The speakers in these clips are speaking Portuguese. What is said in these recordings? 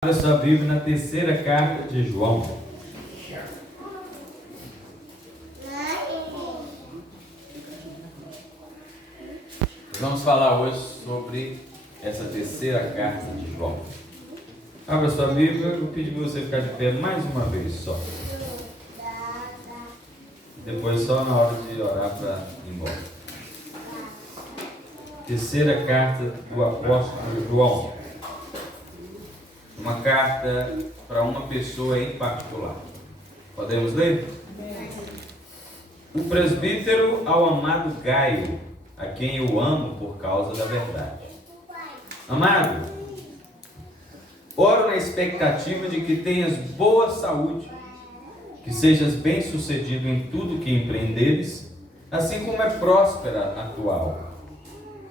Abra sua Bíblia na terceira carta de João. Vamos falar hoje sobre essa terceira carta de João. Abra sua Bíblia, eu pedi para você ficar de pé mais uma vez só. Depois só na hora de orar para ir embora. Terceira carta do apóstolo João. Uma carta para uma pessoa em particular. Podemos ler? O presbítero ao amado Gaio, a quem eu amo por causa da verdade. Amado, oro na expectativa de que tenhas boa saúde, que sejas bem-sucedido em tudo que empreenderes, assim como é próspera a tua alma.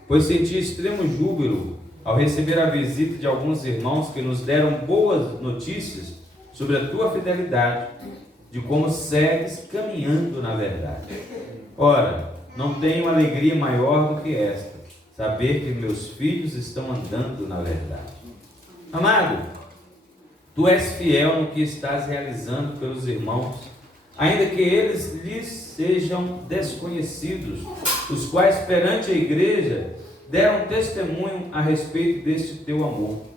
Pois senti extremo júbilo ao receber a visita de alguns irmãos que nos deram boas notícias sobre a tua fidelidade, de como segues caminhando na verdade. Ora, não tenho alegria maior do que esta, saber que meus filhos estão andando na verdade. Amado, tu és fiel no que estás realizando pelos irmãos, ainda que eles lhes sejam desconhecidos, os quais perante a igreja deram testemunho a respeito deste teu amor.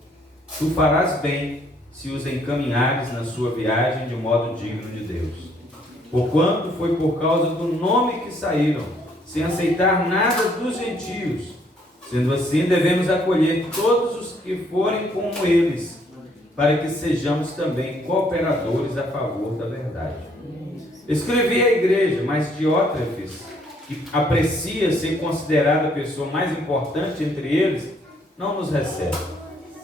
Tu farás bem se os encaminhares na sua viagem de modo digno de Deus. Porquanto foi por causa do nome que saíram, sem aceitar nada dos gentios. Sendo assim, devemos acolher todos os que forem como eles, para que sejamos também cooperadores a favor da verdade. Escrevi à igreja, mas Diótrefes, que aprecia ser considerada a pessoa mais importante entre eles, não nos recebe.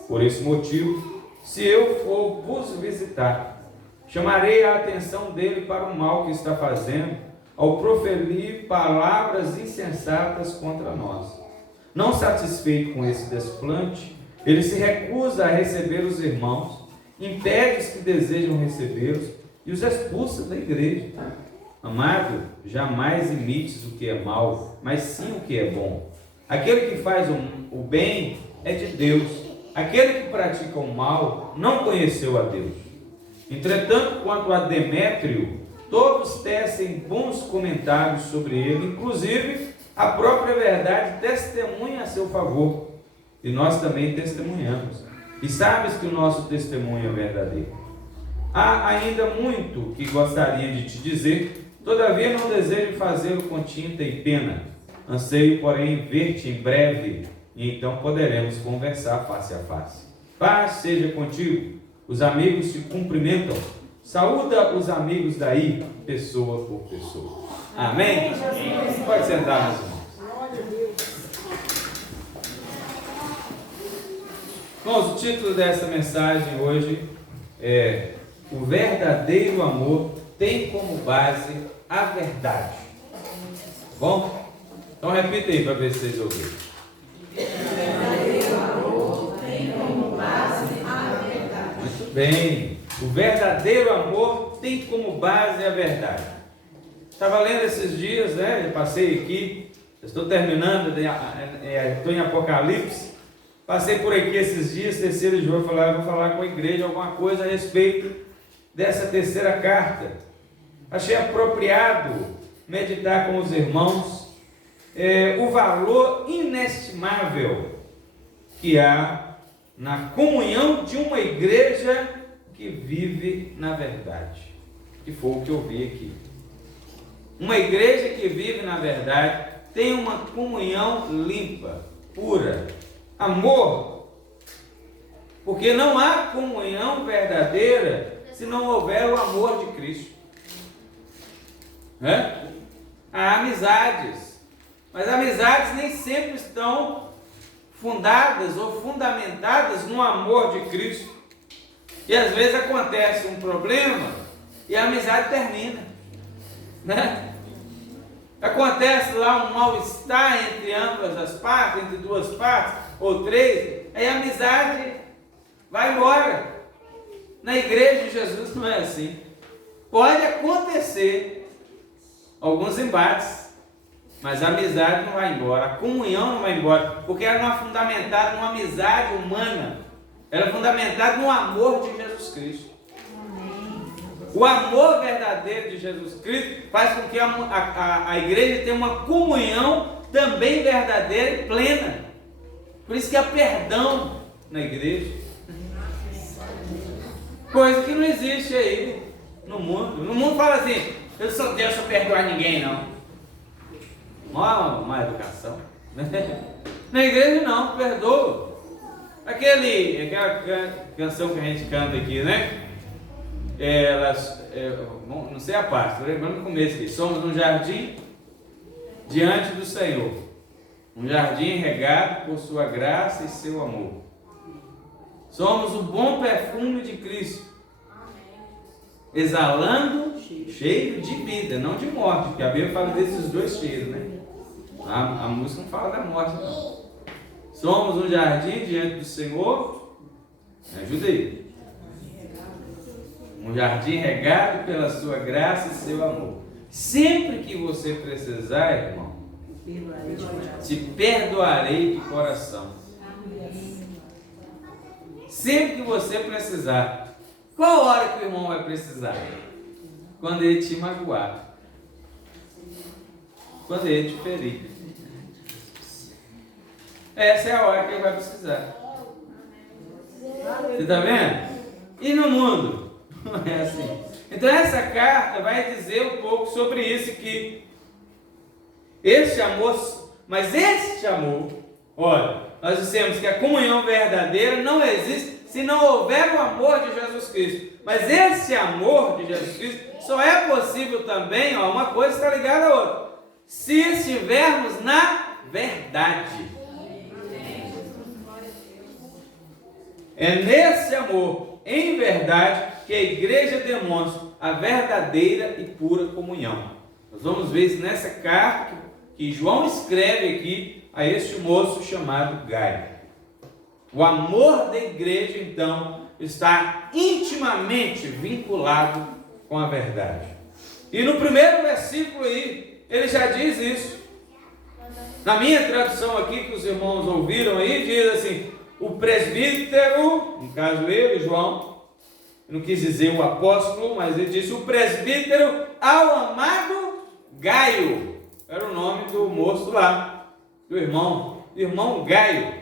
Por esse motivo, se eu for vos visitar, chamarei a atenção dele para o mal que está fazendo, ao proferir palavras insensatas contra nós. Não satisfeito com esse desplante, ele se recusa a receber os irmãos, impede os que desejam recebê-los e os expulsa da igreja. Amado, jamais imites o que é mal, mas sim o que é bom. Aquele que faz o bem é de Deus. Aquele que pratica o mal não conheceu a Deus. Entretanto, quanto a Demétrio, todos tecem bons comentários sobre ele, inclusive a própria verdade testemunha a seu favor. E nós também testemunhamos. E sabes que o nosso testemunho é verdadeiro. Há ainda muito que gostaria de te dizer, todavia não desejo fazê-lo com tinta e pena. Anseio, porém, ver-te em breve, e então poderemos conversar face a face. Paz seja contigo. Os amigos se cumprimentam. Saúda os amigos daí, pessoa por pessoa. Amém? Pode sentar, meus irmãos. Irmãos, o título dessa mensagem hoje é: o verdadeiro amor tem como base a verdade. Bom? Então repita aí para ver se vocês ouviram. O verdadeiro amor tem como base a verdade. Muito bem. O verdadeiro amor tem como base a verdade. Estava lendo esses dias, né? Eu passei aqui, estou terminando, estou em Apocalipse. Passei por aqui esses dias, terceiro de João, falei, vou falar com a igreja alguma coisa a respeito dessa terceira carta. Achei apropriado meditar com os irmãos o valor inestimável que há na comunhão de uma igreja que vive na verdade. Que foi o que eu vi aqui. Uma igreja que vive na verdade tem uma comunhão limpa, pura, amor, porque não há comunhão verdadeira se não houver o amor de Cristo. Há amizades, mas amizades nem sempre estão fundadas ou fundamentadas no amor de Cristo. E às vezes acontece um problema e a amizade termina, né? Acontece lá um mal-estar entre ambas as partes, entre duas partes ou três, aí a amizade vai embora. Na igreja de Jesus não é assim. Pode acontecer alguns embates, mas a amizade não vai embora, a comunhão não vai embora, porque ela não é fundamentada numa amizade humana, Ela é fundamentada no amor de Jesus Cristo. O amor verdadeiro de Jesus Cristo faz com que a igreja tenha uma comunhão também verdadeira e plena. Por isso que há perdão na igreja. Coisa que não existe aí no mundo. No mundo fala assim, eu sou Deus para perdoar ninguém, não. Má educação. Na igreja não, perdoa. Aquela canção que a gente canta aqui, né? Não sei a parte, estou lembrando no começo aqui. Somos um jardim diante do Senhor, um jardim regado por sua graça e seu amor. Somos o bom perfume de Cristo, exalando cheiro de vida, não de morte, porque a Bíblia fala desses dois cheiros, né? A música não fala da morte, não. Somos um jardim diante do Senhor, me ajuda aí. Um jardim regado pela sua graça e seu amor. Sempre que você precisar, irmão, te perdoarei de coração. Sempre que você precisar. Qual hora que o irmão vai precisar? Quando ele te magoar. Quando ele te ferir. Essa é a hora que ele vai precisar. Você está vendo? E no mundo? Não é assim. Então essa carta vai dizer um pouco sobre isso aqui. Este amor, mas este amor, olha, nós dissemos que a comunhão verdadeira não existe se não houver o amor de Jesus Cristo. Mas esse amor de Jesus Cristo só é possível também, ó, uma coisa está ligada à outra, se estivermos na verdade. É nesse amor, em verdade, que a igreja demonstra a verdadeira e pura comunhão. Nós vamos ver isso nessa carta que João escreve aqui a este moço chamado Gaio. O amor da igreja, então, está intimamente vinculado com a verdade. E no primeiro versículo aí, ele já diz isso. Na minha tradução aqui, que os irmãos ouviram aí, diz assim: o presbítero, no caso ele, João, não quis dizer o apóstolo, mas ele disse o presbítero ao amado Gaio. Era o nome do moço lá, do irmão Gaio,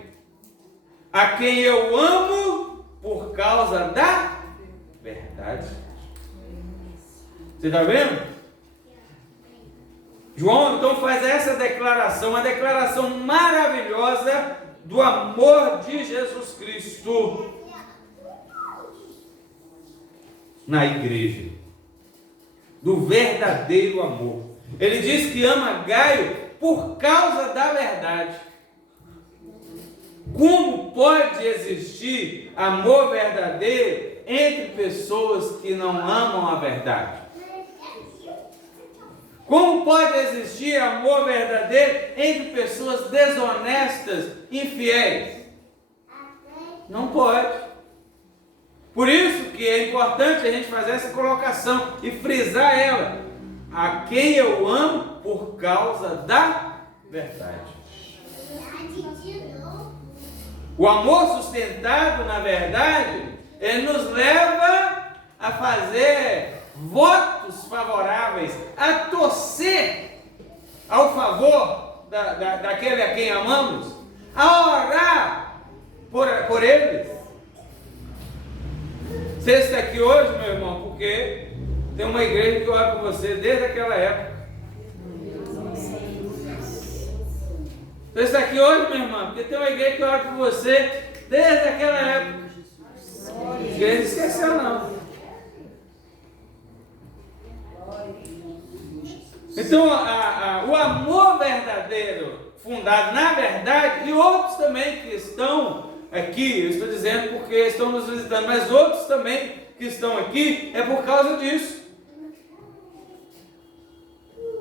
a quem eu amo por causa da verdade. Você está vendo? João então faz essa declaração, uma declaração maravilhosa do amor de Jesus Cristo na igreja, do verdadeiro amor. Ele diz que ama Gaio por causa da verdade. Como pode existir amor verdadeiro entre pessoas que não amam a verdade? Como pode existir amor verdadeiro entre pessoas desonestas, infiéis? Não pode. Por isso que é importante a gente fazer essa colocação e frisar ela. A quem eu amo por causa da verdade. O amor sustentado na verdade, ele nos leva a fazer votos favoráveis, a torcer ao favor daquele a quem amamos, a orar por eles. Você está aqui hoje, meu irmão, porque tem uma igreja que ora por você desde aquela época. Você está aqui hoje, meu irmão, porque tem uma igreja que ora por você desde aquela época. A igreja não esqueceu, não. Então, o amor verdadeiro, fundado na verdade, e outros também que estão aqui, eu estou dizendo porque estão nos visitando, mas outros também que estão aqui, é por causa disso.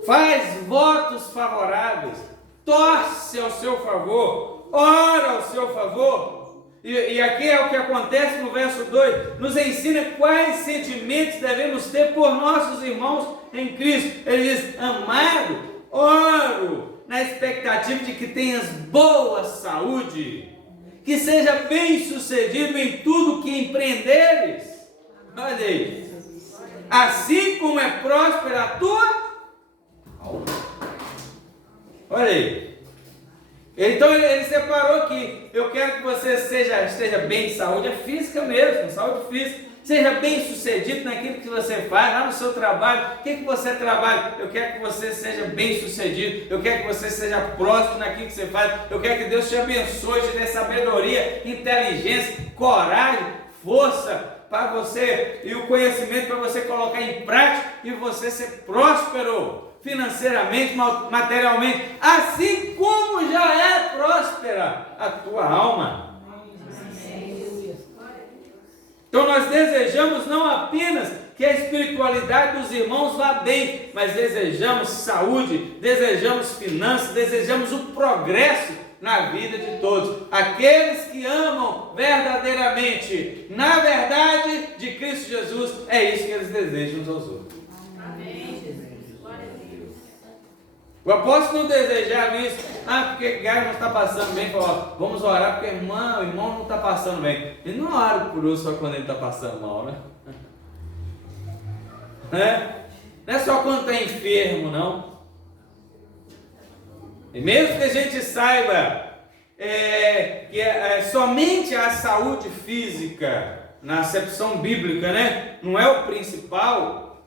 Faz votos favoráveis, torce ao seu favor, ora ao seu favor. E aqui é o que acontece no verso 2, nos ensina quais sentimentos devemos ter por nossos irmãos em Cristo. Ele diz: amado, oro na expectativa de que tenhas boa saúde, que seja bem sucedido em tudo que empreenderes. Olha aí. Assim como é próspera a tua alma. Olha aí. Então ele separou aqui. Eu quero que você esteja bem de saúde física mesmo, saúde física. Seja bem sucedido naquilo que você faz, lá no seu trabalho. O que você trabalha? Eu quero que você seja bem sucedido. Eu quero que você seja próspero naquilo que você faz. Eu quero que Deus te abençoe, te dê sabedoria, inteligência, coragem, força para você e o conhecimento para você colocar em prática e você ser próspero financeiramente, materialmente, assim como já é próspera a tua alma. Então nós desejamos não apenas que a espiritualidade dos irmãos vá bem, mas desejamos saúde, desejamos finanças, desejamos o progresso na vida de todos. Aqueles que amam verdadeiramente, na verdade de Cristo Jesus, é isso que eles desejam uns aos outros. Amém, Jesus. Glória a Deus. O apóstolo não desejava isso, porque Gaio não está passando bem, falou, vamos orar porque o irmão não está passando bem. Ele não ora por isso só quando ele está passando mal, né? Não é só quando está enfermo, não. E mesmo que a gente saiba que somente a saúde física, na acepção bíblica, né, não é o principal.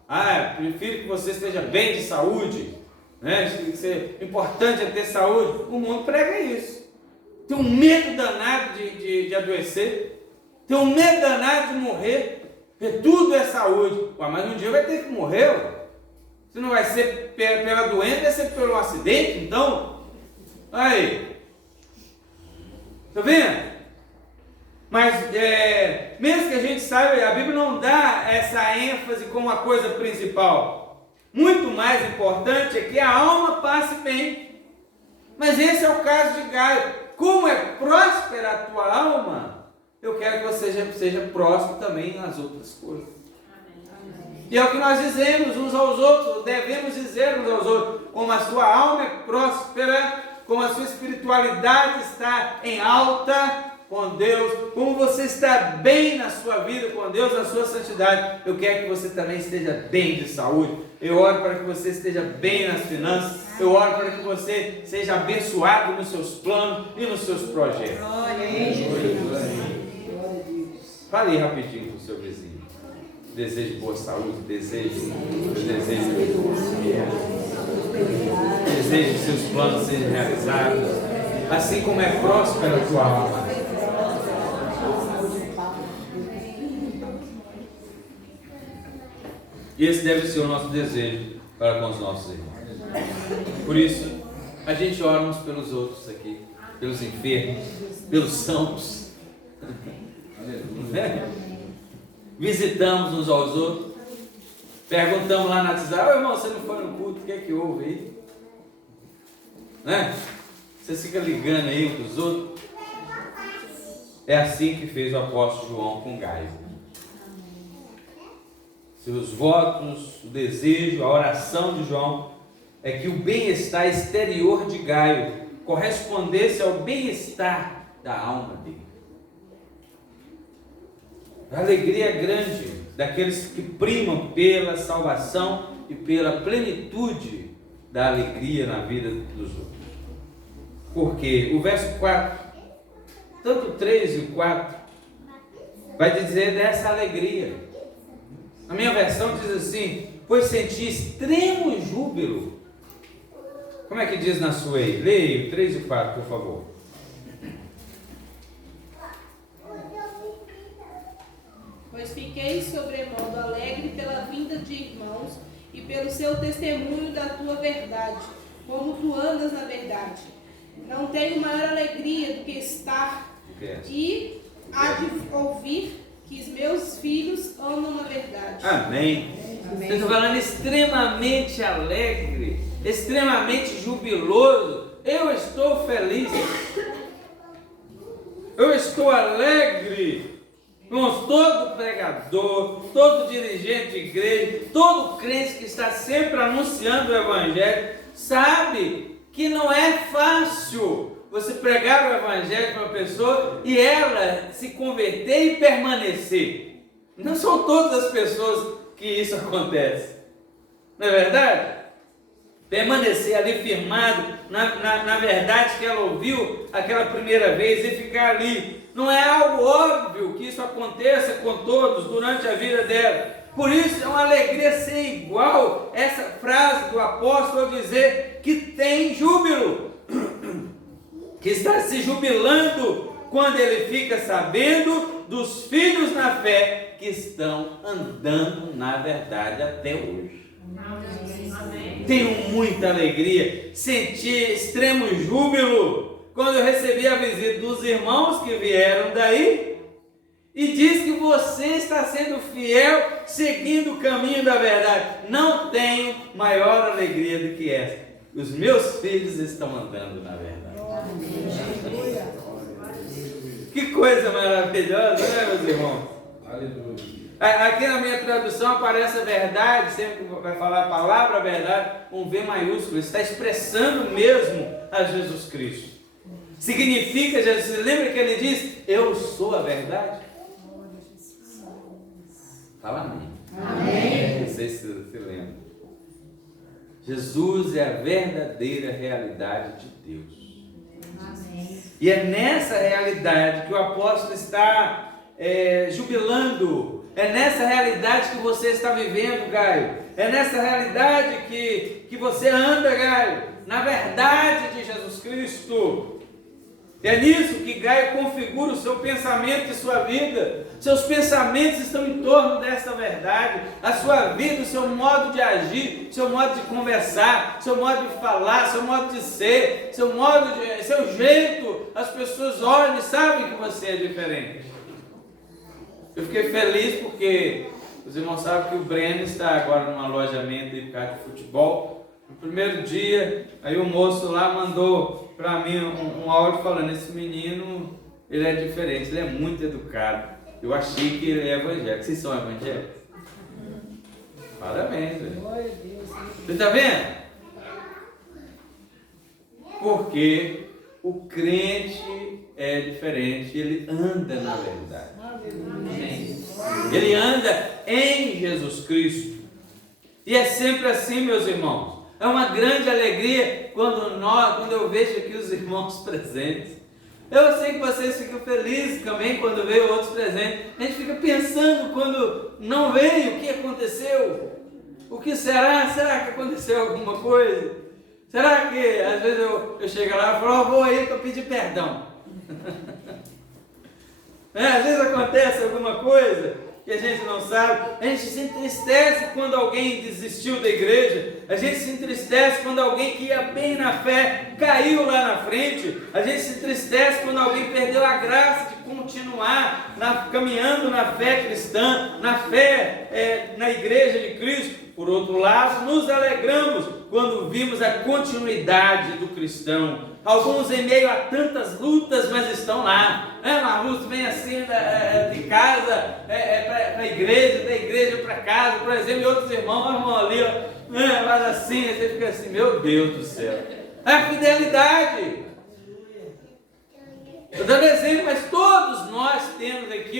Prefiro que você esteja bem de saúde, né? Importante é ter saúde. O mundo prega isso. Tem um medo danado de adoecer, tem um medo danado de morrer, porque tudo é saúde. Mas um dia vai ter que morrer. Se não vai ser pela doença, vai ser pelo acidente. Então, aí, tá vendo? Mas mesmo que a gente saiba, a Bíblia não dá essa ênfase como a coisa principal. Muito mais importante é que a alma passe bem. Mas esse é o caso de Gaio. Como é próspera a tua alma, eu quero que você seja próspero também nas outras coisas. E é o que nós dizemos uns aos outros, devemos dizer uns aos outros, como a sua alma é próspera, como a sua espiritualidade está em alta com Deus, como você está bem na sua vida com Deus, na sua santidade, eu quero que você também esteja bem de saúde. Eu oro para que você esteja bem nas finanças, eu oro para que você seja abençoado nos seus planos e nos seus projetos. Fale rapidinho com o seu vizinho. Desejo boa saúde, desejo que seus planos sejam realizados, assim como é próspera a tua alma. E esse deve ser o nosso desejo para com os nossos irmãos. Por isso, a gente ora uns pelos outros aqui, pelos enfermos, pelos sãos. Visitamos uns aos outros, perguntamos lá na WhatsApp, irmão, você não foi no culto, o que é que houve aí? Você fica ligando aí uns dos outros. É assim que fez o apóstolo João com Gaio. Seus votos, o desejo, a oração de João é que o bem-estar exterior de Gaio correspondesse ao bem-estar da alma dele. A alegria grande daqueles que primam pela salvação e pela plenitude da alegria na vida dos outros. Porque o verso 4, tanto o 3 e o 4, vai dizer dessa alegria. A minha versão diz assim, pois senti extremo júbilo. Como é que diz na sua aí? Leia o 3 e 4, por favor. Pois fiquei sobremodo alegre pela vinda de irmãos e pelo seu testemunho da tua verdade, como tu andas na verdade. Não tenho maior alegria do que estar e há de ouvir que os meus filhos amam na verdade. Amém. Você está falando extremamente alegre, extremamente jubiloso. Eu estou feliz. Eu estou alegre. Irmãos, todo pregador, todo dirigente de igreja, todo crente que está sempre anunciando o Evangelho, sabe que não é fácil você pregar o evangelho para uma pessoa e ela se converter e permanecer. Não são todas as pessoas que isso acontece. Não é verdade? Permanecer ali firmado na verdade que ela ouviu aquela primeira vez e ficar ali. Não é algo óbvio que isso aconteça com todos durante a vida dela. Por isso é uma alegria ser igual essa frase do apóstolo ao dizer que tem júbilo, que está se jubilando quando ele fica sabendo dos filhos na fé que estão andando na verdade até hoje. Tenho muita alegria, senti extremo júbilo quando eu recebi a visita dos irmãos que vieram daí e diz que você está sendo fiel, seguindo o caminho da verdade. Não tenho maior alegria do que essa. Os meus filhos estão andando na verdade. Que coisa maravilhosa, né, meus irmãos? Aleluia. Aqui na minha tradução aparece a verdade, sempre vai falar a palavra verdade, um V maiúsculo, está expressando mesmo a Jesus Cristo. Significa, Jesus, lembra que ele diz, eu sou a verdade? Fala amém. Amém. Não sei se você lembra. Jesus é a verdadeira realidade de Deus. Amém. E é nessa realidade que o apóstolo está jubilando. É nessa realidade que você está vivendo, Gaio. É nessa realidade que você anda, Gaio. Na verdade de Jesus Cristo. É nisso que Gaio configura o seu pensamento e sua vida. Seus pensamentos estão em torno dessa verdade. A sua vida, o seu modo de agir, seu modo de conversar, seu modo de falar, seu modo de ser, seu jeito. As pessoas olham e sabem que você é diferente. Eu fiquei feliz porque os irmãos sabem que o Breno está agora num alojamento de casa de futebol. No primeiro dia, aí o moço lá mandou para mim um áudio falando, esse menino, ele é diferente, ele é muito educado. Eu achei que ele é evangélico. Vocês são evangélicos? Parabéns, velho. Você está vendo? Porque o crente é diferente, ele anda na verdade. Ele anda em Jesus Cristo. E é sempre assim, meus irmãos. É uma grande alegria quando eu vejo aqui os irmãos presentes. Eu sei que vocês ficam felizes também quando veem outros presentes. A gente fica pensando quando não veio, o que aconteceu? O que será? Será que aconteceu alguma coisa? Será que às vezes eu chego lá e falo, vou aí para pedir perdão. Às vezes acontece alguma coisa que a gente não sabe. A gente se entristece quando alguém desistiu da igreja. A gente se entristece quando alguém que ia bem na fé caiu lá na frente. A gente se entristece quando alguém perdeu a graça de continuar caminhando na fé cristã, na fé na igreja de Cristo. Por outro lado, nos alegramos quando vimos a continuidade do cristão. Alguns em meio a tantas lutas, mas estão lá. Uma luta vem assim de casa para a igreja, da igreja para casa, por exemplo, e outros irmãos vão ali, mas assim, você fica assim, meu Deus do céu. É a fidelidade. Eu dando exemplo, mas todos nós temos aqui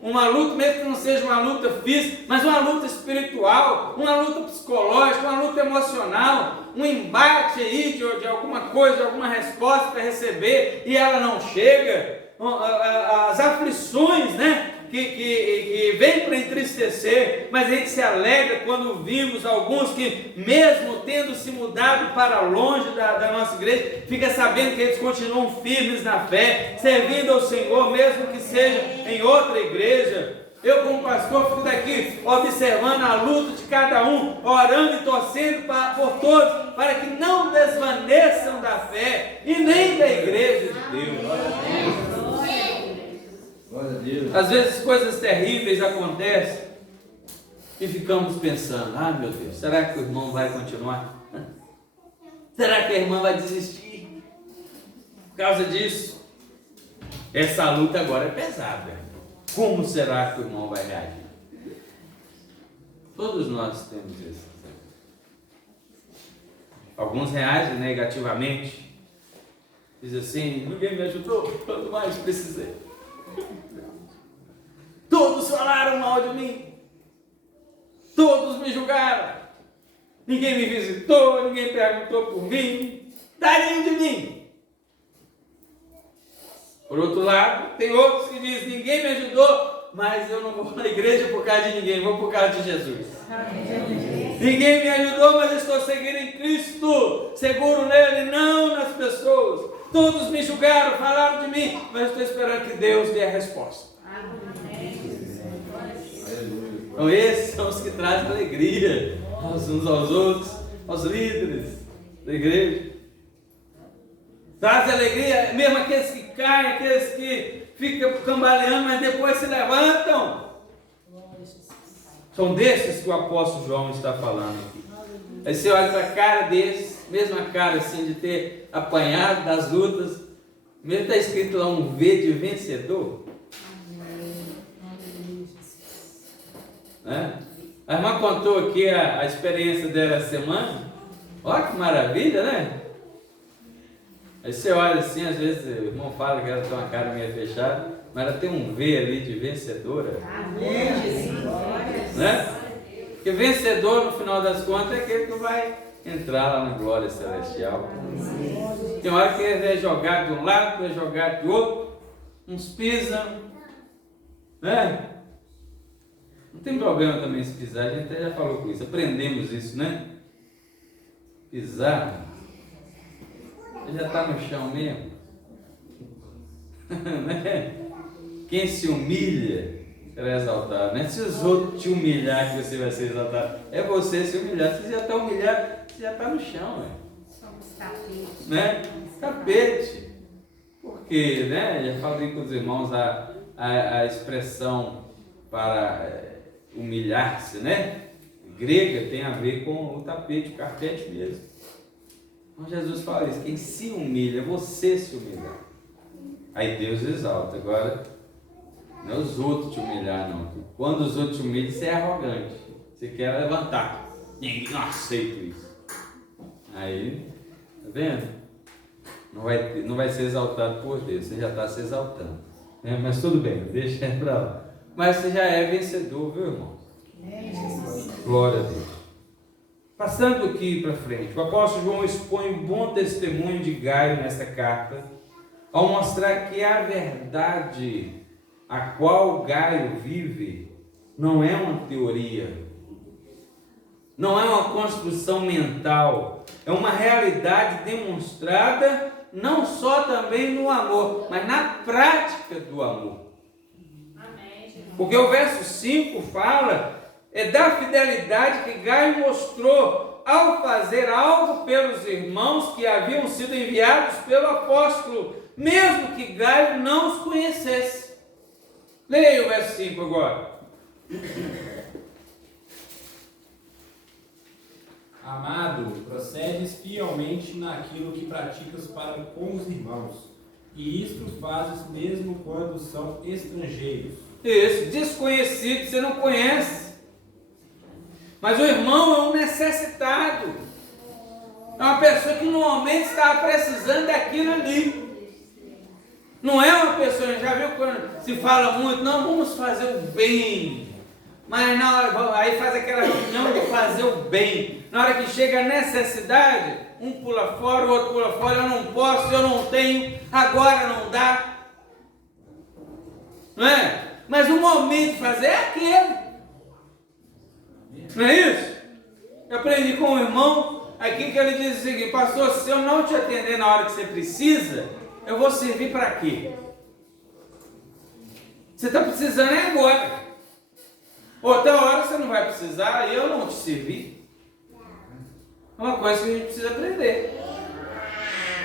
uma luta, mesmo que não seja uma luta física, mas uma luta espiritual, uma luta psicológica, uma luta emocional, um embate aí de alguma coisa, de alguma resposta para receber e ela não chega, as aflições, né? Que vem para entristecer, mas a gente se alegra quando vimos alguns que, mesmo tendo se mudado para longe da nossa igreja, fica sabendo que eles continuam firmes na fé, servindo ao Senhor, mesmo que seja em outra igreja. Eu, como pastor, fico daqui observando a luta de cada um, orando e torcendo por todos, para que não desvaneçam da fé e nem da igreja de Deus. Às vezes coisas terríveis acontecem e ficamos pensando, meu Deus, será que o irmão vai continuar? Será que a irmã vai desistir? Por causa disso, essa luta agora é pesada. Como será que o irmão vai reagir? Todos nós temos isso. Alguns reagem negativamente, Diz assim: ninguém me ajudou quando mais precisei. Todos falaram mal de mim. Todos me julgaram. Ninguém me visitou, ninguém perguntou por mim. Tadinho de mim. Por outro lado, tem outros que dizem: ninguém me ajudou, mas eu não vou na igreja por causa de ninguém, vou por causa de Jesus. Ninguém me ajudou, mas eu estou seguindo em Cristo, seguro nele, não nas pessoas. Todos me julgaram, falaram de mim, mas eu estou esperando que Deus dê a resposta. Então esses são os que trazem alegria uns aos outros, aos líderes da igreja. Traz alegria, mesmo aqueles que caem, aqueles que ficam cambaleando, mas depois se levantam. São desses que o apóstolo João está falando aqui. Aí você olha para a cara desses, mesma cara assim de ter apanhado das lutas, mesmo está escrito lá um V de vencedor. Né? A irmã contou aqui a experiência dela essa semana. Olha que maravilha, né? Aí você olha assim, às vezes o irmão fala que ela tem uma cara meio fechada, mas ela tem um V ali de vencedora. Amém. Né? Porque vencedor, no final das contas, é aquele que vai entrar lá na glória celestial. Tem hora que ele é jogado de um lado, é jogado de outro, uns pisam, né? Não tem problema também se pisar, a gente até já falou com isso, aprendemos isso, né? Pisar, já está no chão mesmo. Né? Quem se humilha será exaltado, né? Se os outros te humilhar, que você vai ser exaltado, é você se humilhar. Se você já está humilhado, você já está no chão, Somos tapete. né? Tapete. Porque, né? Já falei com os irmãos a expressão para humilhar-se, né? Grega tem a ver com o tapete, o carpete mesmo. Então Jesus fala isso: quem se humilha, você se humilha. Aí Deus exalta. Agora, não é os outros te humilhar, não. Quando os outros te humilham, você é arrogante. Você quer levantar. Ninguém não aceita isso. Aí, tá vendo? Não vai ser exaltado por Deus. Você já está se exaltando. Mas tudo bem, deixa para lá. Mas você já é vencedor, viu, irmão? Glória a Deus. Passando aqui para frente, o apóstolo João expõe o bom testemunho de Gaio nesta carta, ao mostrar que a verdade a qual Gaio vive não é uma teoria, não é uma construção mental, é uma realidade demonstrada não só também no amor, mas na prática do amor. Porque o verso 5 fala da fidelidade que Gaio mostrou ao fazer algo pelos irmãos que haviam sido enviados pelo apóstolo, mesmo que Gaio não os conhecesse. Leia o verso 5 agora. Amado, procedes fielmente naquilo que praticas para com os irmãos, e isto fazes mesmo quando são estrangeiros. Isso, desconhecido, você não conhece. Mas o irmão é um necessitado. É uma pessoa que normalmente está precisando daquilo ali. Não é uma pessoa, já viu quando se fala muito, não, vamos fazer o bem. Mas na hora, aí faz aquela reunião de fazer o bem. Na hora que chega a necessidade, um pula fora, o outro pula fora, eu não posso, eu não tenho, agora não dá. Não é? Mas o momento de fazer é aquele. Não é isso? Eu aprendi com um irmão aqui que ele diz o seguinte: pastor, se eu não te atender na hora que você precisa, eu vou servir para quê? Você está precisando é agora. Outra hora você não vai precisar e eu não te servir. É uma coisa que a gente precisa aprender.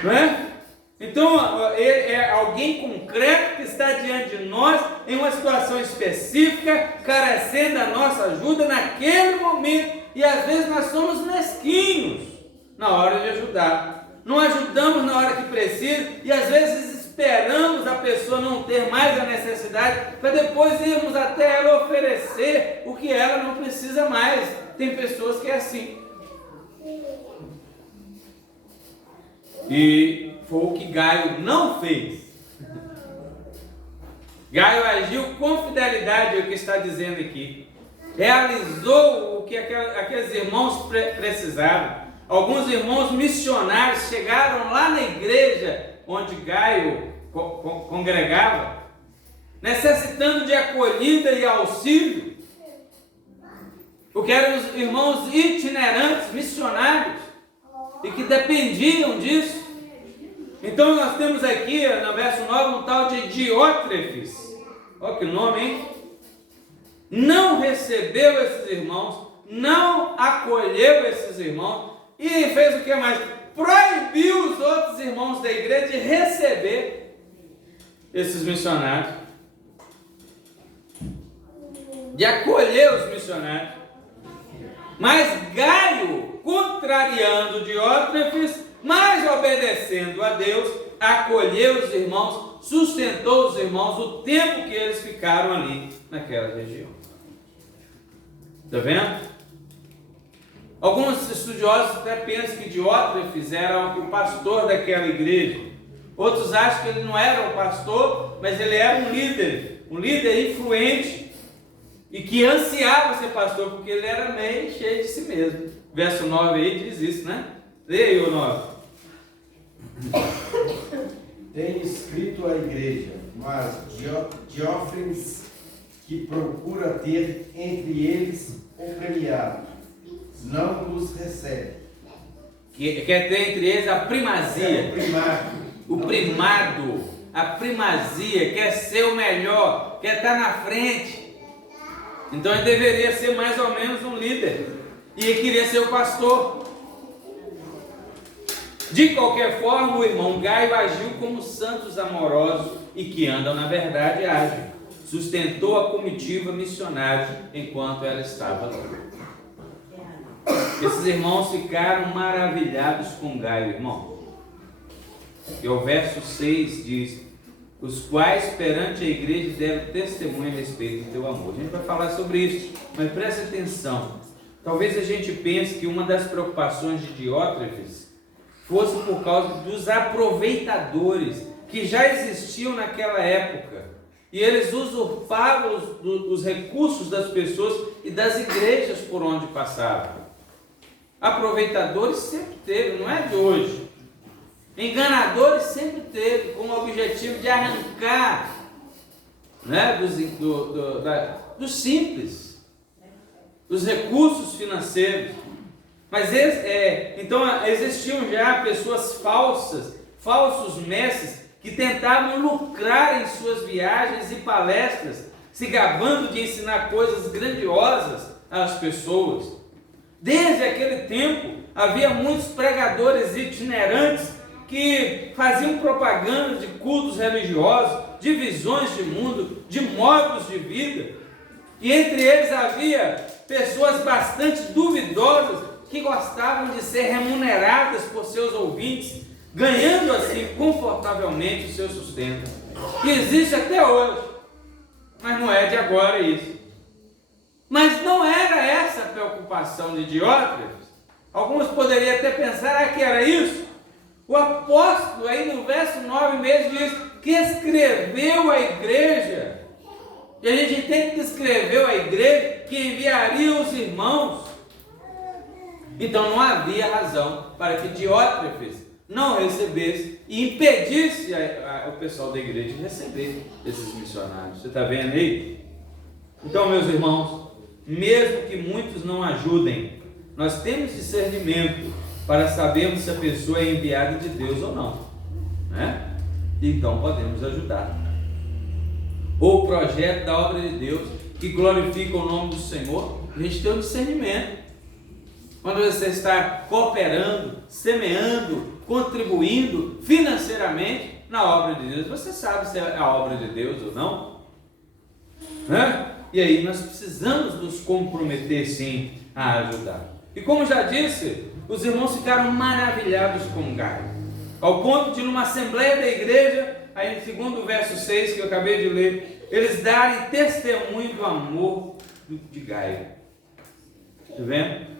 Não é? Então, é alguém concreto que está diante de nós em uma situação específica, carecendo da nossa ajuda naquele momento. E às vezes nós somos mesquinhos na hora de ajudar. Não ajudamos na hora que precisa e às vezes esperamos a pessoa não ter mais a necessidade para depois irmos até ela oferecer o que ela não precisa mais. Tem pessoas que é assim. E foi o que Gaio não fez. Gaio agiu com fidelidade, é o que está dizendo aqui. Realizou o que aqueles irmãos precisavam. Alguns irmãos missionários chegaram lá na igreja onde Gaio congregava, necessitando de acolhida e auxílio, porque eram os irmãos itinerantes, missionários, e que dependiam disso. Então nós temos aqui no verso 9 um tal de Diótrefes. Olha que nome, hein? Não recebeu esses irmãos, não acolheu esses irmãos e fez o que mais? Proibiu os outros irmãos da igreja de receber esses missionários, de acolher os missionários. Mas Gaio, contrariando Diótrefes, mas obedecendo a Deus, acolheu os irmãos, sustentou os irmãos o tempo que eles ficaram ali naquela região. Está vendo? Alguns estudiosos até pensam que Diótrefes era o pastor daquela igreja. Outros acham que ele não era o pastor, mas ele era um líder influente e que ansiava ser pastor, porque ele era meio cheio de si mesmo. Verso 9 aí diz isso, né? Leia aí o 9. Tenho escrito à igreja, mas Diótrefes, que procura ter entre eles o premiado, não os recebe. Quer ter entre eles a primazia. O primado, a primazia, quer ser o melhor, quer estar na frente. Então ele deveria ser mais ou menos um líder. E ele queria ser o pastor. De qualquer forma, o irmão Gaio agiu como santos amorosos e que andam na verdade agem. Sustentou a comitiva missionária enquanto ela estava lá. Esses irmãos ficaram maravilhados com Gaio, irmão. E o verso 6 diz: os quais perante a igreja deram testemunho a respeito do teu amor. A gente vai falar sobre isso, mas preste atenção. Talvez a gente pense que uma das preocupações de Diótrefes fosse por causa dos aproveitadores que já existiam naquela época. E eles usurpavam os recursos das pessoas e das igrejas por onde passavam. Aproveitadores sempre teve, não é de hoje. Enganadores sempre teve, com o objetivo de arrancar, né, dos simples, dos recursos financeiros. Mas então existiam já pessoas falsas, falsos mestres, que tentavam lucrar em suas viagens e palestras, se gabando de ensinar coisas grandiosas às pessoas. Desde aquele tempo, havia muitos pregadores itinerantes que faziam propaganda de cultos religiosos, de visões de mundo, de modos de vida. E entre eles havia pessoas bastante duvidosas que gostavam de ser remuneradas por seus ouvintes, ganhando assim confortavelmente o seu sustento. E existe até hoje, mas não é de agora isso. Mas não era essa a preocupação de Diótrefes. Alguns poderiam até pensar que era isso. O apóstolo aí no verso 9 mesmo diz que escreveu a igreja. E a gente entende que escreveu a igreja, que enviaria os irmãos. Então não havia razão para que Diótrefes não recebesse e impedisse o pessoal da igreja de receber esses missionários. Você está vendo aí? Então, meus irmãos, mesmo que muitos não ajudem, nós temos discernimento para sabermos se a pessoa é enviada de Deus ou não, né? Então podemos ajudar. O projeto da obra de Deus que glorifica o nome do Senhor, a gente tem um discernimento. Quando você está cooperando, semeando, contribuindo financeiramente na obra de Deus, você sabe se é a obra de Deus ou não, né? E aí nós precisamos nos comprometer sim a ajudar. E como já disse, os irmãos ficaram maravilhados com Gaio, ao ponto de numa assembleia da igreja, aí segundo o verso 6 que eu acabei de ler, eles darem testemunho do amor de Gaio. Está vendo?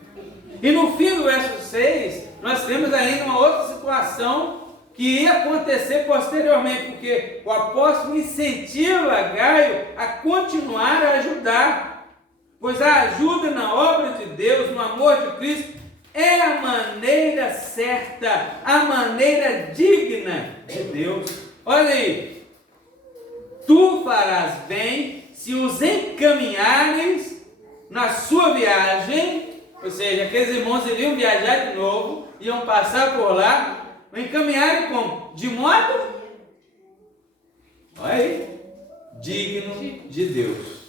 E no fim do verso 6, nós temos ainda uma outra situação que ia acontecer posteriormente, porque o apóstolo incentiva Gaio a continuar a ajudar, pois a ajuda na obra de Deus, no amor de Cristo, é a maneira certa, a maneira digna de Deus. Olha aí, tu farás bem se os encaminhares na sua viagem, ou seja, aqueles irmãos iriam viajar de novo, iam passar por lá, encaminharem como? De modo, olha aí, digno de Deus.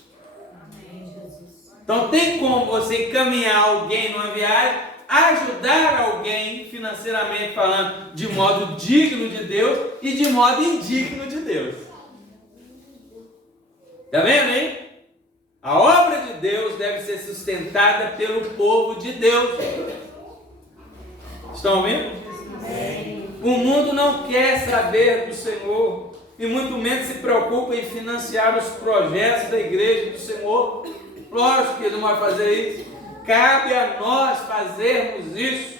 Então tem como você encaminhar alguém numa viagem, ajudar alguém financeiramente falando, de modo digno de Deus e de modo indigno de Deus. Está vendo, hein? A obra de Deus deve ser sustentada pelo povo de Deus. Estão ouvindo? O mundo não quer saber do Senhor e muito menos se preocupa em financiar os projetos da igreja do Senhor. Lógico que ele não vai fazer isso. Cabe a nós fazermos isso.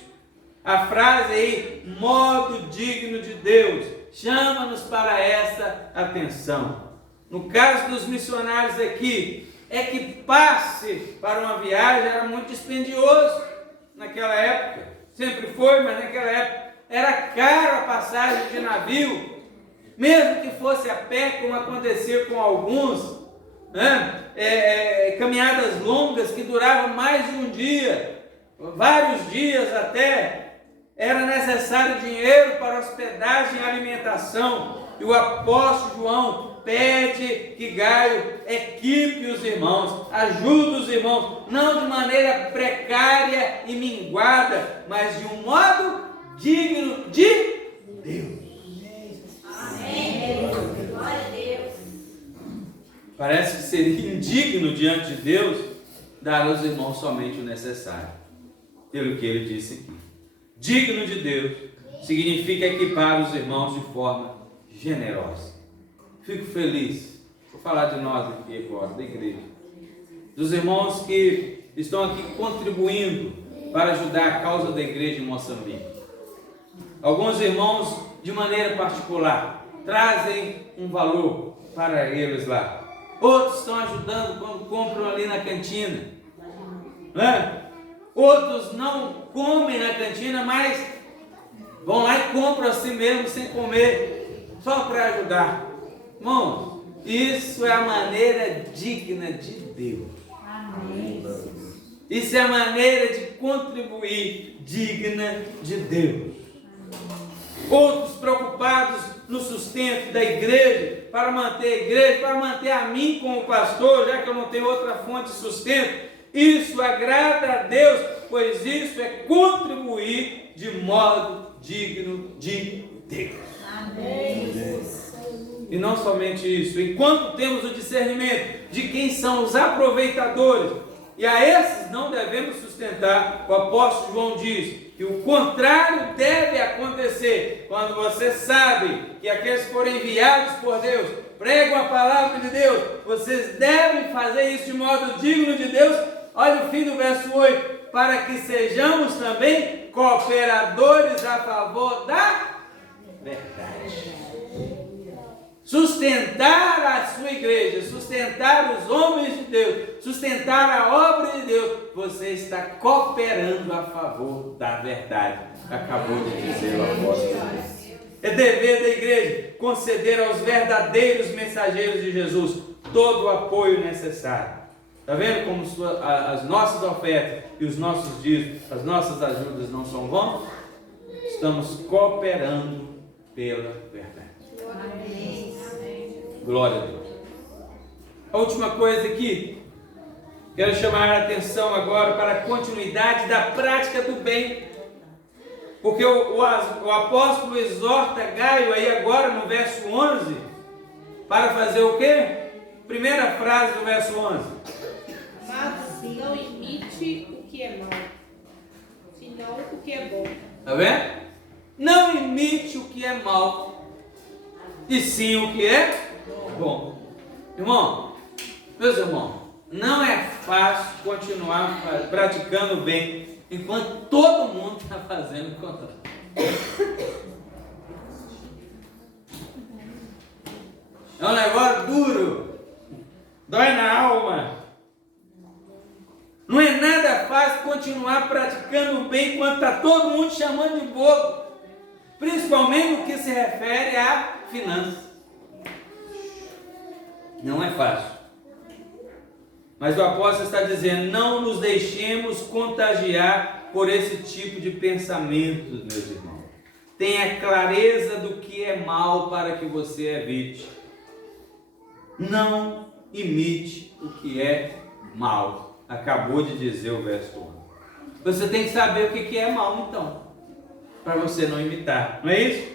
A frase aí, modo digno de Deus, chama-nos para essa atenção. No caso dos missionários aqui, é que passe para uma viagem era muito dispendioso naquela época. Sempre foi, mas naquela época era caro a passagem de navio, mesmo que fosse a pé, como acontecia com alguns, né? Caminhadas longas que duravam mais de um dia, vários dias até, era necessário dinheiro para hospedagem e alimentação, e o apóstolo João pede que Gaio equipe os irmãos, ajude os irmãos, não de maneira precária e minguada, mas de um modo digno de Deus. Amém. Glória a Deus. Parece que seria indigno diante de Deus dar aos irmãos somente o necessário, pelo que ele disse aqui. Digno de Deus significa equipar os irmãos de forma generosa. Fico feliz, vou falar de nós aqui agora, da igreja, dos irmãos que estão aqui contribuindo para ajudar a causa da igreja em Moçambique. Alguns irmãos, de maneira particular, trazem um valor para eles lá. Outros estão ajudando quando compram ali na cantina, né? Outros não comem na cantina, mas vão lá e compram assim mesmo, sem comer, só para ajudar. Irmãos, isso é a maneira digna de Deus. Amém. Isso é a maneira de contribuir digna de Deus. Outros preocupados no sustento da igreja, para manter a igreja, para manter a mim como pastor, já que eu não tenho outra fonte de sustento. Isso agrada a Deus, pois isso é contribuir de modo digno de Deus. Amém. E não somente isso, enquanto temos o discernimento de quem são os aproveitadores, e a esses não devemos sustentar, o apóstolo João diz que o contrário deve acontecer. Quando você sabe que aqueles que foram enviados por Deus pregam a palavra de Deus, vocês devem fazer isso de modo digno de Deus. Olha o fim do verso 8, para que sejamos também cooperadores a favor da verdade. Sustentar a sua igreja, sustentar os homens de Deus, sustentar a obra de Deus, você está cooperando a favor da verdade. Acabou de dizer o apóstolo. É dever da igreja conceder aos verdadeiros mensageiros de Jesus todo o apoio necessário. Está vendo como as nossas ofertas e os nossos dízimos, as nossas ajudas não são vãs? Estamos cooperando pela verdade. Amém. Glória a Deus. A última coisa aqui, quero chamar a atenção agora para a continuidade da prática do bem. Porque o apóstolo exorta Gaio aí agora no verso 11, para fazer o quê? Primeira frase do verso 11. Mas não imite o que é mau, senão o que é bom. Está vendo? Não imite o que é mal, e sim o que é bom. Irmão, meus irmãos, não é fácil continuar praticando o bem enquanto todo mundo está fazendo o contrário. É um negócio duro. Dói na alma. Não é nada fácil continuar praticando o bem quando está todo mundo chamando de bobo. Principalmente no que se refere a finanças. Não é fácil. Mas o apóstolo está dizendo, não nos deixemos contagiar por esse tipo de pensamentos, meus irmãos. Tenha clareza do que é mal para que você evite. Não imite o que é mal. Acabou de dizer o verso 1. Você tem que saber o que é mal, então, para você não imitar, não é isso?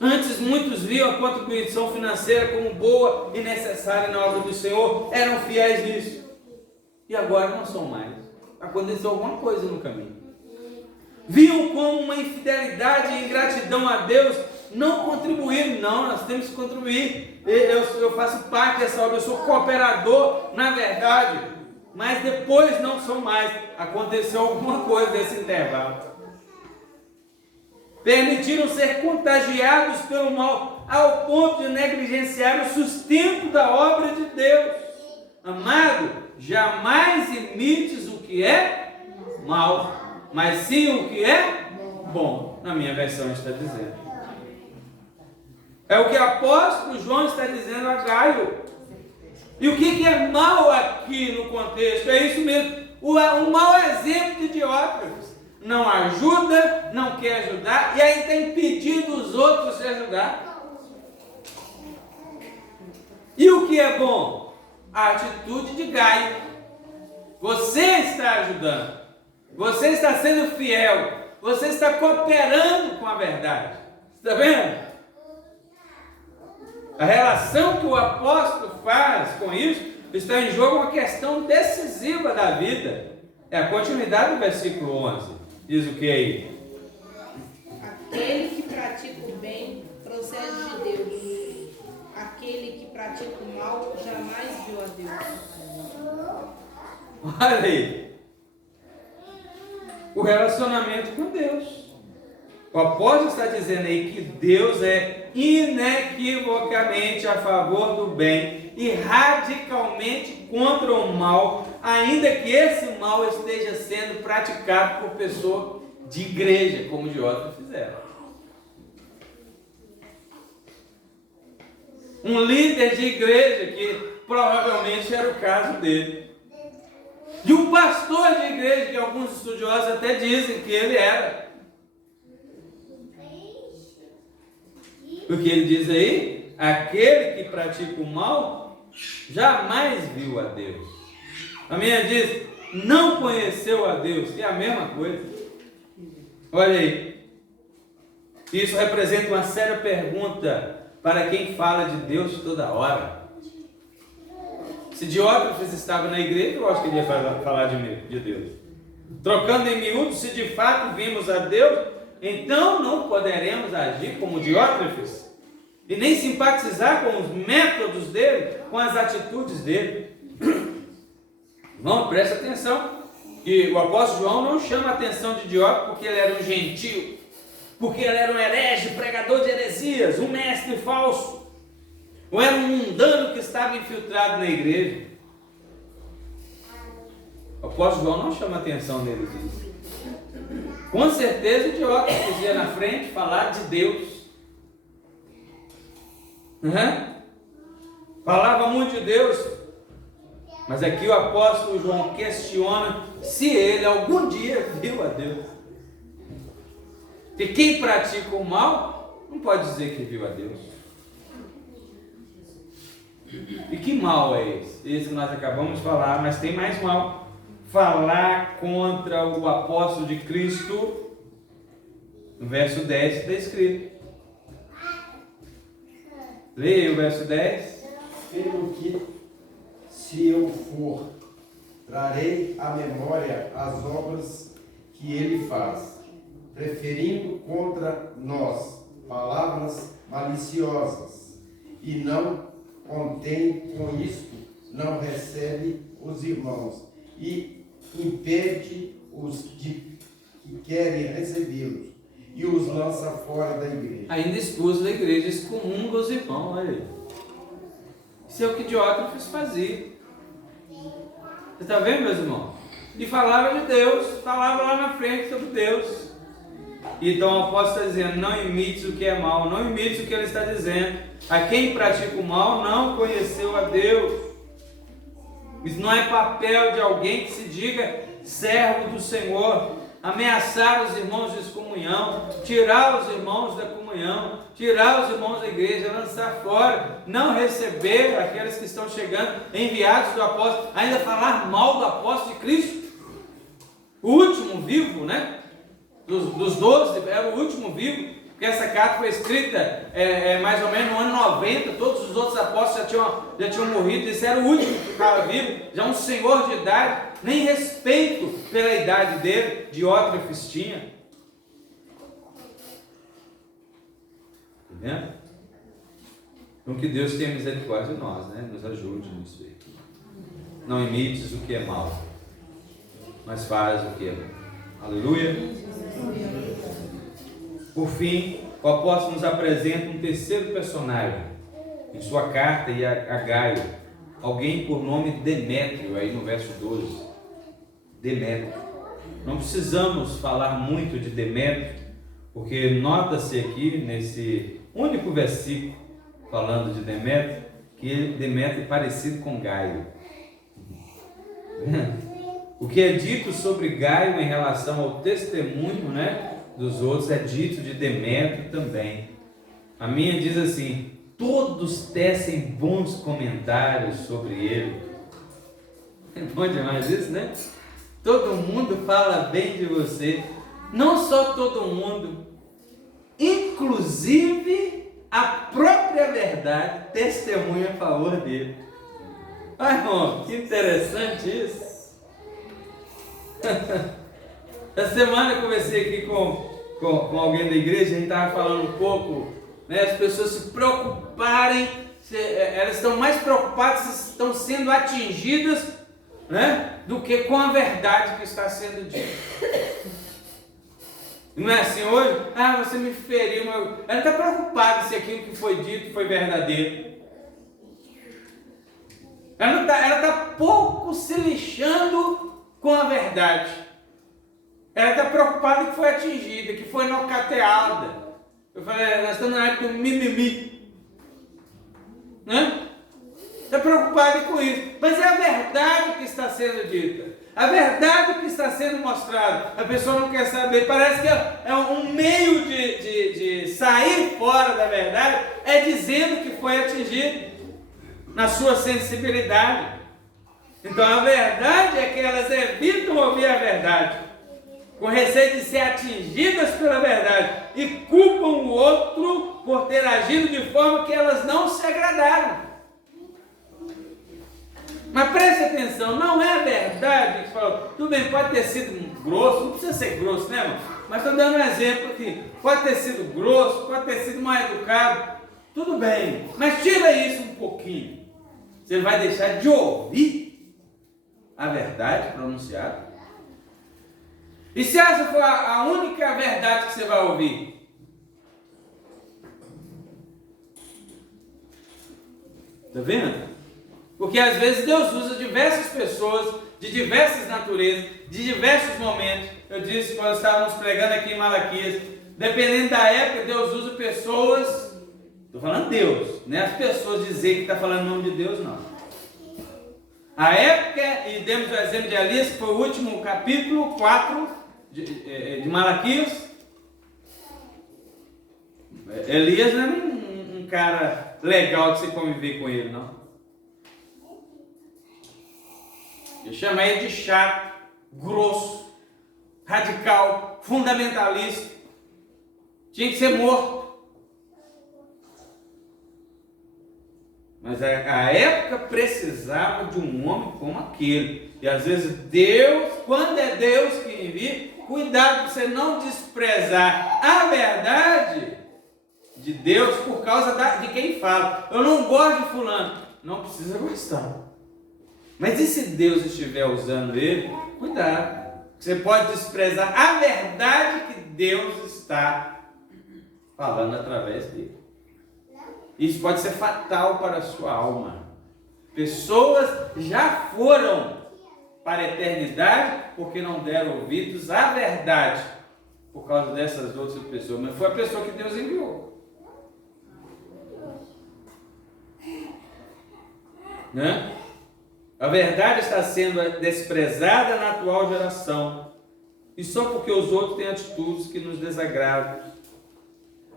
Antes muitos viam a contribuição financeira como boa e necessária na obra do Senhor, eram fiéis nisso. E agora não são mais. Aconteceu alguma coisa no caminho. Viam como uma infidelidade e ingratidão a Deus, não contribuir. Não, nós temos que contribuir. Eu faço parte dessa obra, eu sou cooperador, na verdade. Mas depois não são mais. Aconteceu alguma coisa nesse intervalo. Permitiram ser contagiados pelo mal ao ponto de negligenciar o sustento da obra de Deus. Amado, jamais imites o que é mal, mas sim o que é bom. Na minha versão está dizendo. É o que o apóstolo João está dizendo a Gaio. E o que é mal aqui no contexto? É isso mesmo. O mau exemplo de Diótrefes. Não ajuda, não quer ajudar e ainda está impedindo os outros de ajudar. E o que é bom? A atitude de Gaio. Você está ajudando, você está sendo fiel, você está cooperando com a verdade. Está vendo? A relação que o apóstolo faz com isso está em jogo uma questão decisiva da vida. É a continuidade do versículo 11. Diz o que aí? Aquele que pratica o bem procede de Deus. Aquele que pratica o mal jamais viu a Deus. Olha aí. O relacionamento com Deus. O apóstolo está dizendo aí que Deus é inequivocamente a favor do bem e radicalmente contra o mal, ainda que esse mal esteja sendo praticado por pessoas de igreja, como de outros fizeram. Um líder de igreja, que provavelmente era o caso dele. De um pastor de igreja, que alguns estudiosos até dizem que ele era. O que ele diz aí? Aquele que pratica o mal jamais viu a Deus. A minha diz, não conheceu a Deus, que é a mesma coisa. Olha aí. Isso representa uma séria pergunta para quem fala de Deus toda hora. Se Diótrefes estava na igreja, eu acho que ele ia falar de Deus. Trocando em miúdos, se de fato vimos a Deus, então não poderemos agir como Diótrefes e nem simpatizar com os métodos dele, com as atitudes dele. Irmão, presta atenção, que o apóstolo João não chama a atenção de Diótrefes porque ele era um gentio, porque ele era um herege, pregador de heresias, um mestre falso, ou era um mundano que estava infiltrado na igreja. O apóstolo João não chama a atenção deles disso. Com certeza Diótrefes ia na frente falar de Deus. Falava muito de Deus. Mas aqui o apóstolo João questiona se ele algum dia viu a Deus. Porque quem pratica o mal não pode dizer que viu a Deus. E que mal é esse? Esse que nós acabamos de falar, mas tem mais mal. Falar contra o apóstolo de Cristo. No verso 10 está escrito. Leia o verso 10. Pelo que, se eu for, trarei à memória as obras que ele faz, preferindo contra nós palavras maliciosas, e não contém com isto, não recebe os irmãos, e impede os que querem recebê-los. e os lança fora da igreja. Ainda expulso da igreja, excomunga os irmãos. Olha aí. Isso é o que Diótrefes fazia. Você está vendo, meus irmãos? E falava de Deus, falava lá na frente sobre Deus. Então o apóstolo está dizendo: não imites o que é mal, não imites o que ele está dizendo. A quem pratica o mal não conheceu a Deus. Isso não é papel de alguém que se diga servo do Senhor. Ameaçar os irmãos de excomunhão, tirar os irmãos da comunhão, tirar os irmãos da igreja, lançar fora, não receber aqueles que estão chegando, enviados do apóstolo, ainda falar mal do apóstolo de Cristo, o último vivo, né? Dos 12, era o último vivo, porque essa carta foi escrita mais ou menos no ano 90, todos os outros apóstolos já tinham morrido, esse era o último que ficava vivo, já um senhor de idade, nem respeito pela idade dele, Diótrefes tinha. Está vendo? Então que Deus tenha misericórdia de nós, né? Nos ajude nisso aí. Não imites o que é mal, mas faz o que é bom. Aleluia. Por fim, o apóstolo nos apresenta um terceiro personagem em sua carta a Gaio, alguém por nome Demétrio, aí no verso 12. Demétrio. Não precisamos falar muito de Demétrio, porque nota-se aqui nesse único versículo falando de Demétrio, que Demétrio é parecido com Gaio. O que é dito sobre Gaio em relação ao testemunho, né, dos outros é dito de Demétrio também. A minha diz assim: todos tecem bons comentários sobre ele. É bom demais isso, né? Todo mundo fala bem de você. Não só todo mundo, inclusive a própria verdade testemunha a favor dele. Ai, irmão, que interessante isso. Essa semana eu conversei aqui com alguém da igreja, a gente estava falando um pouco, né, as pessoas se preocuparem, elas estão mais preocupadas se estão sendo atingidas, né, do que com a verdade que está sendo dita. Não é assim hoje? Ah, você me feriu. Ela está preocupada se aquilo que foi dito foi verdadeiro. Ela está pouco se lixando com a verdade. Ela está preocupada que foi atingida, que foi nocateada. Eu falei, nós estamos na época do mimimi. Né? Está preocupada com isso. Mas é a verdade que está sendo dita. A verdade que está sendo mostrada. A pessoa não quer saber. Parece que é um meio de sair fora da verdade. É dizendo que foi atingido na sua sensibilidade. Então a verdade é que elas evitam ouvir a verdade, com receio de ser atingidas pela verdade, e culpam o outro por ter agido de forma que elas não se agradaram. Mas preste atenção, não é a verdade que fala, tudo bem, pode ter sido grosso, não precisa ser grosso, né, irmão? Mas estou dando um exemplo aqui, pode ter sido grosso, pode ter sido mal educado, tudo bem, mas tira isso um pouquinho. Você vai deixar de ouvir a verdade pronunciada? E se essa for a única verdade que você vai ouvir? Está vendo? Porque às vezes Deus usa diversas pessoas, de diversas naturezas, de diversos momentos. Eu disse quando estávamos pregando aqui em Malaquias, dependendo da época, Deus usa pessoas, estou falando Deus, não é as pessoas dizer que está falando o nome de Deus, não. A época, e demos o exemplo de Elias, que foi o último capítulo 4 de Malaquias. Elias não era um cara legal de você conviver com ele, não. Eu chamo ele de chato, grosso, radical, fundamentalista. Tinha que ser morto. Mas a época precisava de um homem como aquele. E às vezes Deus, quando é Deus que envia, cuidado para você não desprezar a verdade de Deus por causa de quem fala. Eu não gosto de fulano. Não precisa gostar. Mas e se Deus estiver usando ele? Cuidado. Você pode desprezar a verdade que Deus está falando através dele. Isso pode ser fatal para a sua alma. Pessoas já foram para a eternidade porque não deram ouvidos à verdade por causa dessas outras pessoas, mas foi a pessoa que Deus enviou. Né? A verdade está sendo desprezada na atual geração, e só porque os outros têm atitudes que nos desagradam.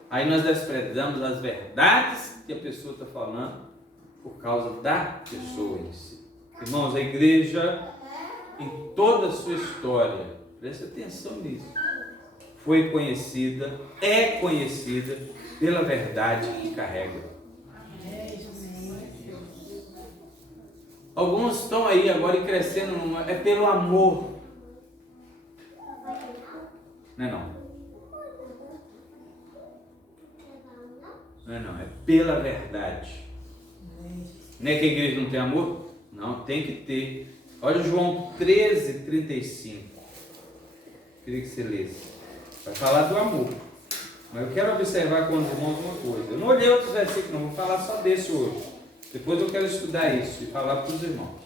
Aí nós desprezamos as verdades que a pessoa está falando por causa da pessoa em si. Irmãos, a igreja, em toda a sua história, preste atenção nisso, foi conhecida, é conhecida pela verdade que carrega. Alguns estão aí agora e crescendo, é pelo amor. Não é não. Não, é pela verdade. Não é que a igreja não tem amor? Não, tem que ter. Olha João 13:35. Queria que você lesse. Vai falar do amor. Mas eu quero observar com os irmãos uma coisa. Eu não olhei outros versículos, não, vou falar só desse hoje. Depois eu quero estudar isso e falar para os irmãos.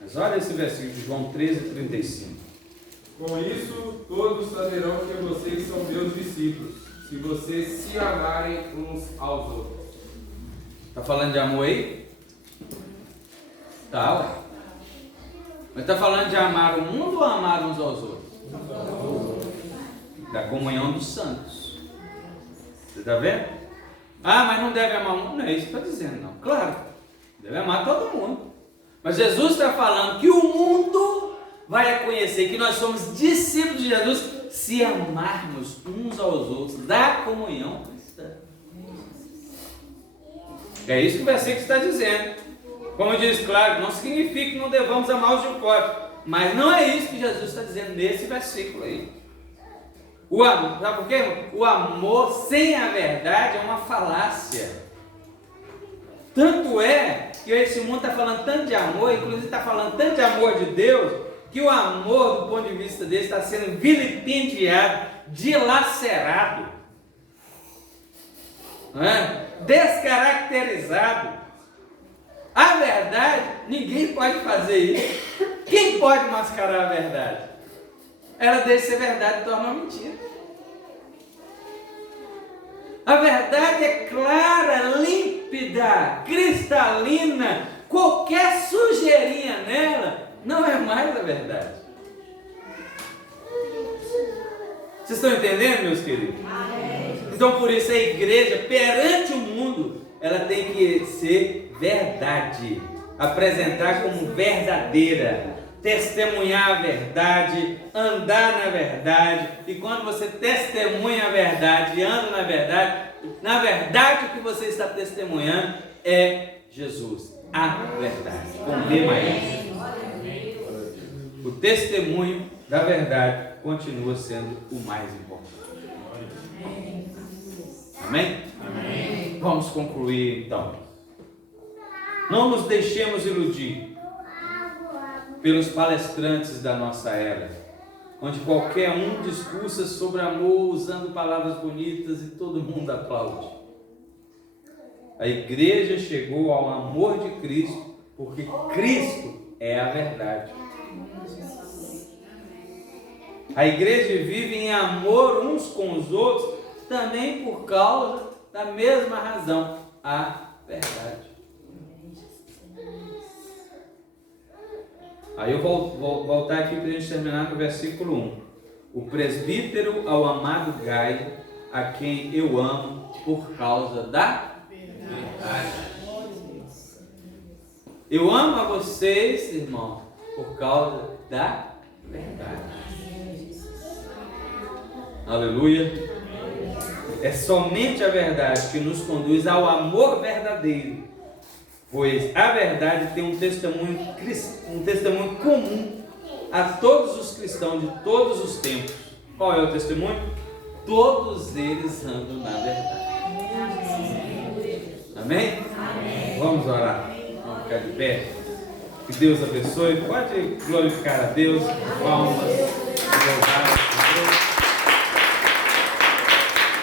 Mas olha esse versículo de João 13:35. Com isso, todos saberão que vocês são meus discípulos, se vocês se amarem uns aos outros. Está falando de amor aí? Tá, ué. Mas está falando de amar o mundo ou amar uns aos outros? Da comunhão dos santos. Você está vendo? Ah, mas não deve amar o mundo. Não é isso que está dizendo, não. Claro, deve amar todo mundo. Mas Jesus está falando que o mundo vai conhecer que nós somos discípulos de Jesus se amarmos uns aos outros, da comunhão cristã. É isso que o versículo está dizendo. Como diz, claro, não significa que não devamos amar os de fora, mas não é isso que Jesus está dizendo nesse versículo aí. O amor, sabe por quê? O amor sem a verdade é uma falácia. Tanto é que esse mundo está falando tanto de amor, inclusive está falando tanto de amor de Deus, que o amor, do ponto de vista dele, está sendo vilipendiado, dilacerado, não é? Descaracterizado. A verdade, ninguém pode fazer isso. Quem pode mascarar a verdade? Ela deixa de ser verdade e torna uma mentira. A verdade é clara, límpida, cristalina. Qualquer sujeirinha nela não é mais a verdade. Vocês estão entendendo, meus queridos? Então, por isso, a igreja, perante o mundo, ela tem que ser verdade, apresentar como verdadeira, testemunhar a verdade, andar na verdade. E quando você testemunha a verdade e anda na verdade o que você está testemunhando é Jesus, a verdade, com D maiúsculo. O testemunho da verdade continua sendo o mais importante. Amém? Amém. Vamos concluir então. Não nos deixemos iludir pelos palestrantes da nossa era, onde qualquer um discursa sobre amor usando palavras bonitas e todo mundo aplaude. A igreja chegou ao amor de Cristo porque Cristo é a verdade. A igreja vive em amor uns com os outros também por causa da mesma razão, a verdade. Aí eu vou voltar aqui para a gente terminar no versículo 1. O presbítero ao amado Gaio, a quem eu amo por causa da verdade. Eu amo a vocês, irmãos, por causa da verdade. Aleluia. É somente a verdade que nos conduz ao amor verdadeiro, pois a verdade tem um testemunho comum a todos os cristãos de todos os tempos. Qual é o testemunho? Todos eles andam na verdade. Amém? Amém. Vamos orar. Vamos ficar de pé. Que Deus abençoe. Pode glorificar a Deus. Palmas.